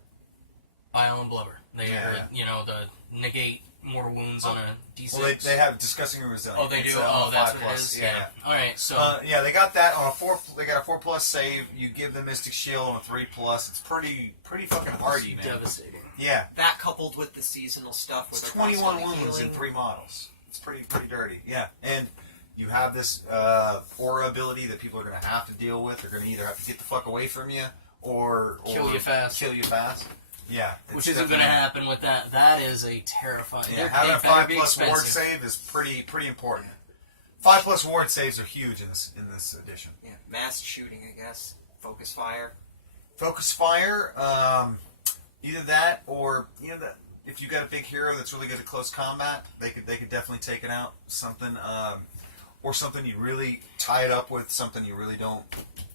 Bile and blubber. They are, the negate mortal wounds on a D6. Well, they have disgusting resilience. Oh, they do? It's, That's 5+. what it is? Yeah. Alright, so... they got that on a 4. They got a 4+ save. You give the Mystic Shield on a 3+. It's pretty fucking hardy, man. Devastating. Yeah. That coupled with the seasonal stuff. It's where they're 21 constantly wounds in healing. 3 models. It's pretty dirty. Yeah. And you have this aura ability that people are going to have to deal with. They're going to either have to get the fuck away from you or Kill you fast. Yeah. Which isn't going to happen with that. That is a terrifying... Yeah, They having a better be 5+ ward expensive. save is pretty important. 5+ ward saves are huge in this edition. Yeah, mass shooting, I guess. Focus fire. Focus fire, either that or that if you got a big hero that's really good at close combat, they could definitely take it out. Something or something you really tie it up with something you really don't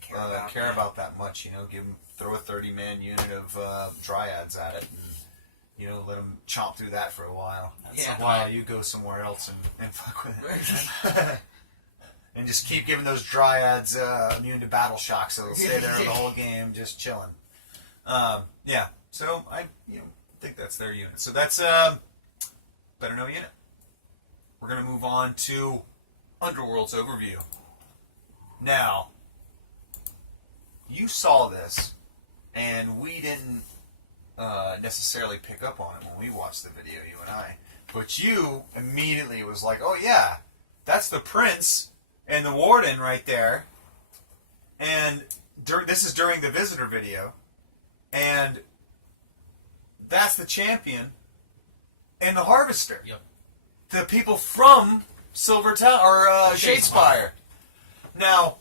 care about that much. Throw a 30-man unit of dryads at it, and let them chomp through that for a while. While you go somewhere else and fuck with it. And just keep giving those dryads immune to battle shock, so they'll stay there the whole game, just chilling. Yeah, so I think that's their unit. So that's better know unit. We're gonna move on to Underworld's overview. Now, you saw this, and we didn't necessarily pick up on it when we watched the video, you and I. But you immediately was like, "Oh yeah, that's the prince and the warden right there." And this is during the visitor video, and that's the champion and the harvester. Yep. The people from Silver Town or Shadespire. Now,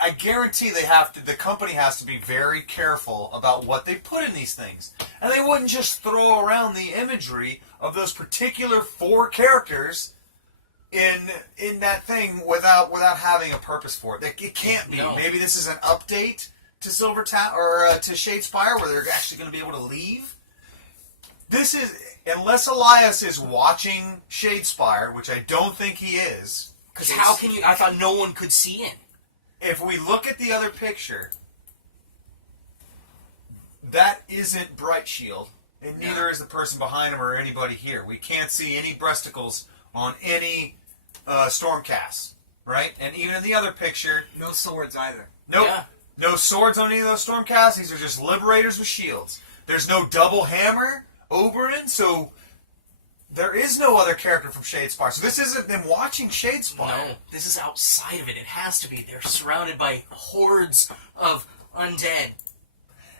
I guarantee the company has to be very careful about what they put in these things, and they wouldn't just throw around the imagery of those particular 4 characters in that thing without having a purpose for it. It can't be. No. Maybe this is an update to Silver Town or to Shadespire where they're actually going to be able to leave. This is, unless Elias is watching Shadespire, which I don't think he is. Because how can you... I thought no one could see in. If we look at the other picture, that isn't Bright Shield, and neither is the person behind him or anybody here. We can't see any breasticles on any Stormcasts, right? And even in the other picture, No swords either. nope, Yeah. no swords on any of those Stormcasts. These are just Liberators with shields. There's no double hammer Oberyn, so there is no other character from Shadespire. So this isn't them watching Shadespire. No, this is outside of it. It has to be. They're surrounded by hordes of undead.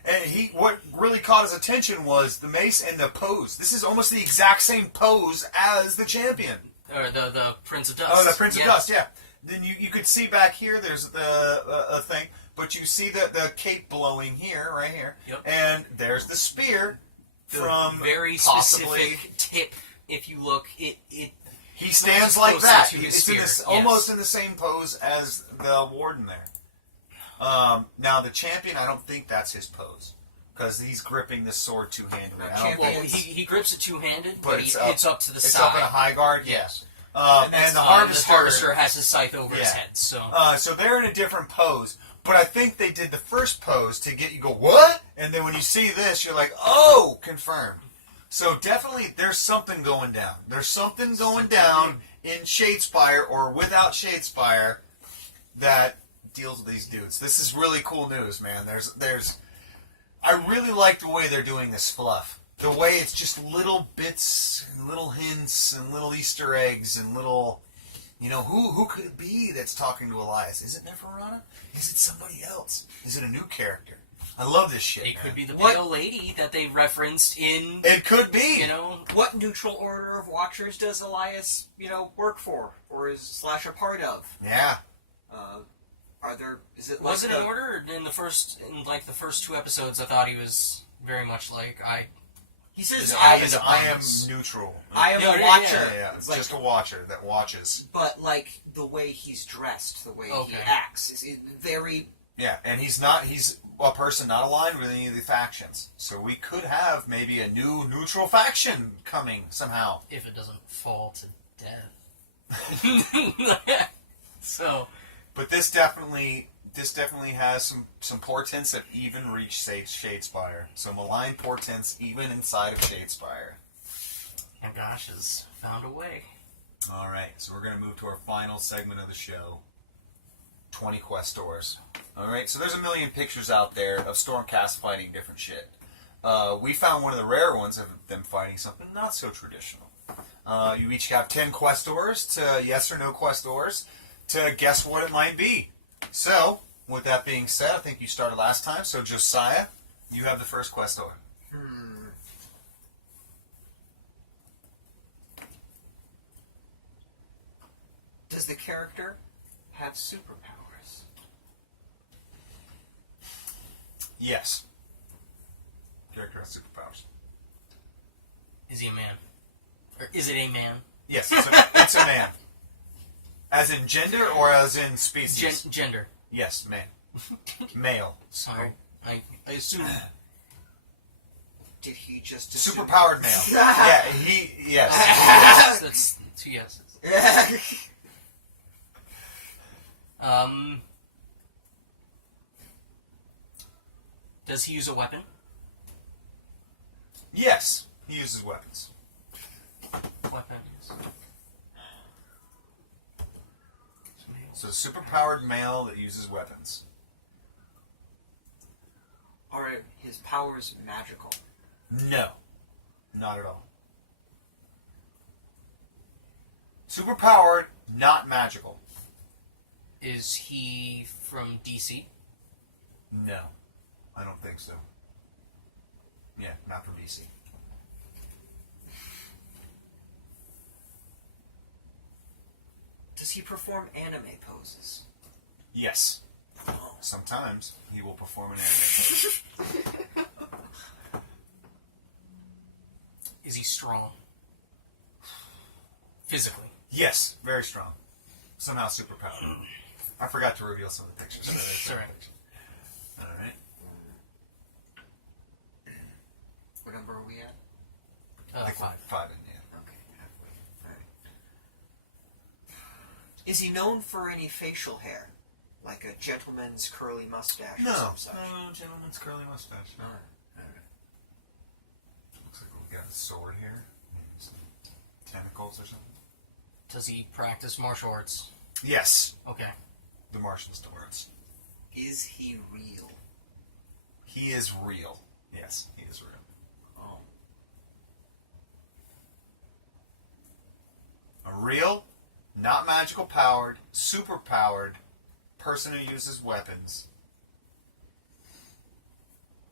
And what really caught his attention was the mace and the pose. This is almost the exact same pose as the champion. Or the Prince of Dust. Oh, the Prince of Yeah. Dust, yeah. Then you could see back here, there's the thing, but you see the cape blowing here, right here. Yep. And there's the spear The from very possibly... specific tip. If you look, it He stands just like closer that. to his It's in spear, this, yes. almost in the same pose as the warden there. Now, the champion, I don't think that's his pose. Because he's gripping this sword two-handedly. I don't- Champion- well, he grips it two-handed, But but it's it's up to the It's side. up in a high guard, yes. And And the the harvester... harvester has his scythe over his Yeah. head. So So they're in a different pose. But I think they did the first pose to get you go, what? And then when you see this, you're like, oh, confirmed. So definitely there's something going down. There's something going down in Shadespire or without Shadespire that deals with these dudes. This is really cool news, man. I really like the way they're doing this fluff. The way it's just little bits and little hints and little Easter eggs and little... who could it be that's talking to Elias? Is it Neferata? Is it somebody else? Is it a new character? I love this shit, it man. could be the What- pale lady that they referenced in. It could be. What neutral order of watchers does Elias, work for, or is / a part of? Yeah. Is it Was like it in order? Or in the first 2 episodes, I thought he was very much like He says, Is "I is a I am bonus. neutral. am Yeah, a yeah, watcher." Yeah, it's Like, just a watcher that watches. but like the way he's dressed, the way he Okay. acts, is very. Yeah, and he's a person not aligned with any of the factions. So we could have maybe a new neutral faction coming somehow. If it doesn't fall to death. So, But this definitely has some portents that even reach Shadespire. So malign portents even inside of Shadespire. and gosh has found a way. All right, so we're going to move to our final segment of the show. 20 quest doors. All right, so there's a million pictures out there of Stormcast fighting different shit. We found one of the rare ones of them fighting something not so traditional. You each have 10 quest doors to yes or no quest doors to guess what it might be. So, with that being said, I think you started last time, so Josiah, you have the first quest door. Does the character have superpowers? Yes. Character has superpowers. Is he a man? Or is it a man? Yes, it's a man. As in gender or as in species? Gender. Yes, man. Male. Sorry. I assume. Did he just assume- Superpowered male. Yeah, yes. That's 2 yeses. Yeah. Does he use a weapon? Yes, he uses weapons. Weapons. So superpowered male that uses weapons. Are his powers magical? No, not at all. Superpowered, not magical. Is he from DC? No, I don't think so. Yeah, not from DC. Does he perform anime poses? Yes. Sometimes he will perform an anime. Is he strong? Physically. Yes, very strong. Somehow superpowered. I forgot to reveal some of the pictures. So there's It's some alright. pictures. All right. What number are we at? I think 5. 5 in the end. Okay, halfway. Alright. Is he known for any facial hair? Like a gentleman's curly mustache or No. some such? No, gentleman's curly mustache. No. Alright. Looks like we've got a sword here. Maybe some tentacles or something. Does he practice martial arts? Yes. Okay. The Martian swords. Is he real? He is real. Yes, he is real. Oh. A real, not magical powered, super powered person who uses weapons.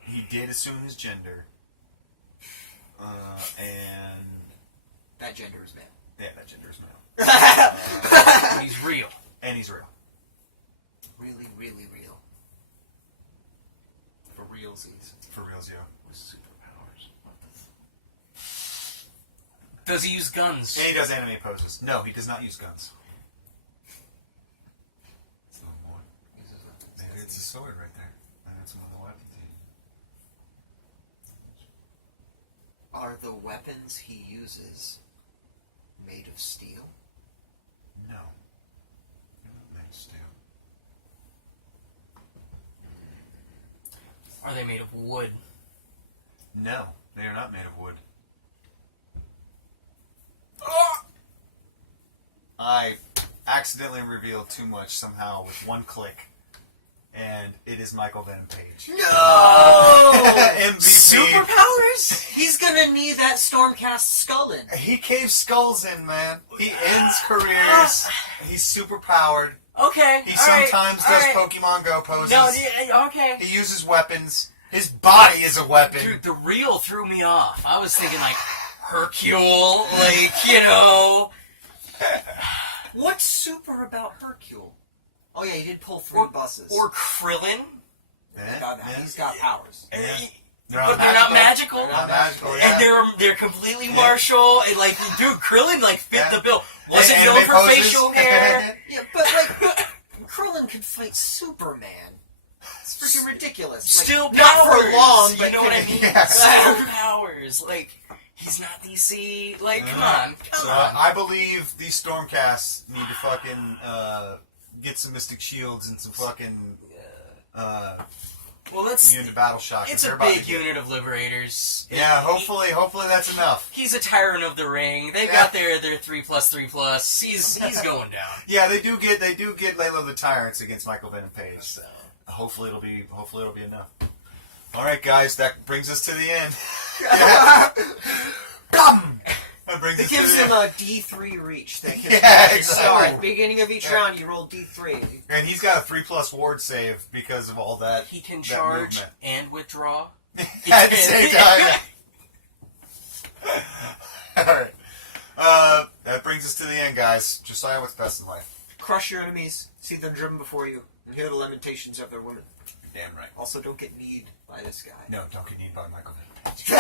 He did assume his gender. And That gender is male. yeah, that gender is male. He's real. And he's real. Really, really real. For realsies. For reals, yeah. With superpowers. What the Does he use guns? And he does anime poses. No, he does not use guns. It's no more. Maybe it's a sword right there. And that's one of the weapons. Are the weapons he uses made of steel? No. They're not made of steel. Are they made of wood? No, they are not made of wood. I accidentally revealed too much somehow with one click, and it is Michael Venom Page. No! MVP. Superpowers? He's gonna need that Stormcast skull in. He caves skulls in, man. He ends careers. He's super powered. Okay. He all right, sometimes all does right. Pokemon Go poses. No, okay. He uses weapons. His body is a weapon. Dude, the reel threw me off. I was thinking like Hercule, like, you know. What's super about Hercule? Oh yeah, he did pull 3 buses. Or Krillin. Eh, He's got powers. Yeah. but they're not magical. They're not magical, yeah. And they're completely martial. And like, dude, Krillin like fit Yeah. the bill. Wasn't Anime known for poses. facial hair. Yeah, but like Krillin can fight Superman. It's freaking ridiculous. Like, Still not powers, for long, you but know what I mean? Yeah. Still powers. Like, he's not DC. Like, come on. So I believe these Stormcasts need to fucking get some Mystic Shields and some fucking Well, that's unit battle shock. it's a big unit of Liberators. Yeah, hopefully that's enough. He's a tyrant of the ring. They've got their 3+3+. He's going down. Yeah, they do get Layla the Tyrants against Michael Venom Page. So hopefully it'll be enough. All right, guys, that brings us to the end. That brings it us gives to the him end. a D3 reach. That can Yeah, exactly. start. Beginning of each round, you roll D3. And he's got a 3+ ward save because of all that. He can that charge movement. and withdraw. At the same time. Alright. That brings us to the end, guys. Josiah, what's best in life? Crush your enemies, see them driven before you, and hear the lamentations of their women. You're damn right. Also, don't get kneed by this guy. No, don't get kneed by Michael Venom Page.